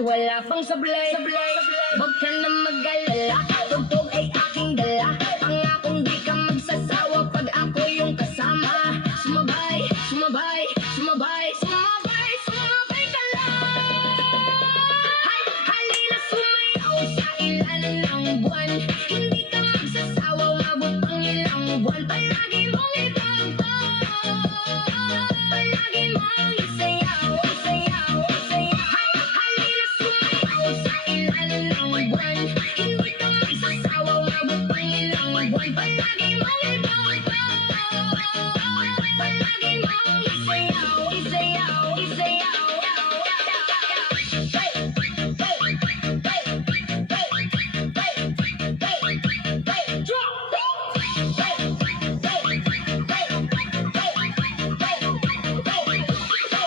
wala pang sablay. Huwag ka na mag-alala, tugtog ay aking dala. Pangakong di ka magsasawa pag ako yung kasama. Sumabay, sumabay, sumabay, sumabay, sumabay ka lang. Halina sumayaw sa ilalim ng buwan. Hindi ka magsasawa, umabot ang ilang buwan. Palagi mong itagtag, palagi mong isayaw, isayaw, isayaw. Halina sumayaw sa ilalim ng buwan. Hindi ka magsasawa, umabot ang ilang buwan. Palagi mong itagtag, palagi mong isayaw, isayaw, isayaw.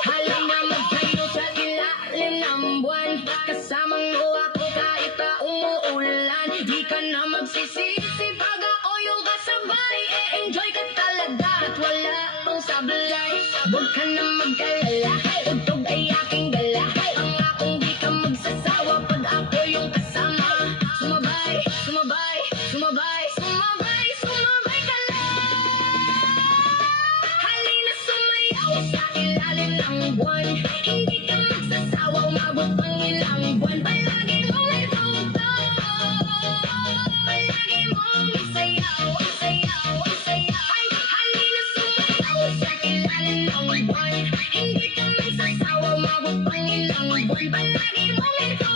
Halina magtayo sa ilalim ng buwan. Kasamang mo ako kahit pa umuulan. Di ka na magsisisi pag ako yung kasabay. E-enjoy ka talaga at wala pang sablay. Huwag ka na mag-alala, tugtog ay aking dala. Pangakong di ka magsasawa pag ako yung kasama. Sumabay, sumabay, sumabay, sumabay, sumabay ka lang. Halina sumayaw sa ilalim ng buwan. Hindi ka magsasawa, umabot pang ilang buwan. Palagi mong itugtog, palagi mong isayaw, isayaw, isayaw. Halina sumayaw sa ilalim ng buwan. Hindi ka magsasawa, umabot pang ilang buwan. Palagi mong itugtog,